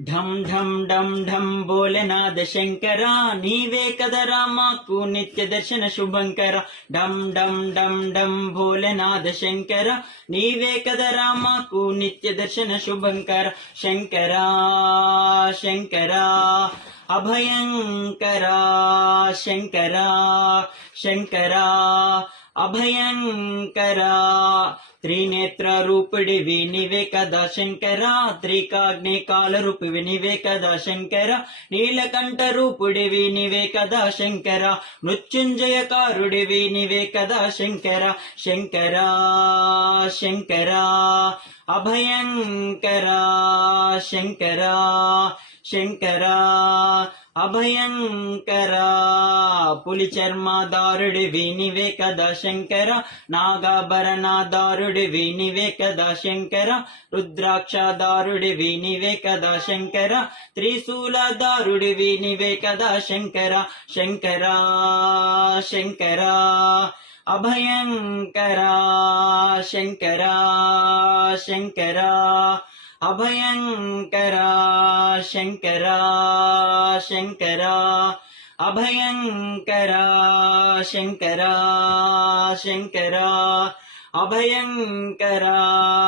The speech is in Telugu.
ఢం ఢం ఢం ఢం భోలేనాథ శంకర, నీవే కదరా మాకు నిత్య దర్శన శుభంకర. ఢం ఢం ఢం ఢం భోలేనాథ శంకర, నీవే కదరా మాకు నిత్య దర్శన శుభంకర. శంకర శంకర అభయంకర, శంకర శంకర అభయంకర. త్రినేత్ర రూపుడివి నీవే కదా శంకర, త్రికాగ్ని కాల రూపివి నీవే కదా శంకర, నీలకంఠ రూపుడివి నీవే కదా శంకర, మృత్యుంజయకారుడివి నీవే కదా శంకర. శంకర శంకర అభయంకర, శంకర శంకర అభయంకర. పులి చర్మదారుడివి నీవే కదా శంకర, నాగాభరణాదారుడివి నీవే కదా శంకర, రుద్రాక్షదారుడివి నీవే కదా శంకర, త్రిశూలదారుడివి నీవే కదా శంకర. శంకర శంకర అభయంకర, శంకర శంకర అభయంకర. శంకర శంకర అభయంకర, శంకర శంకర అభయంకర.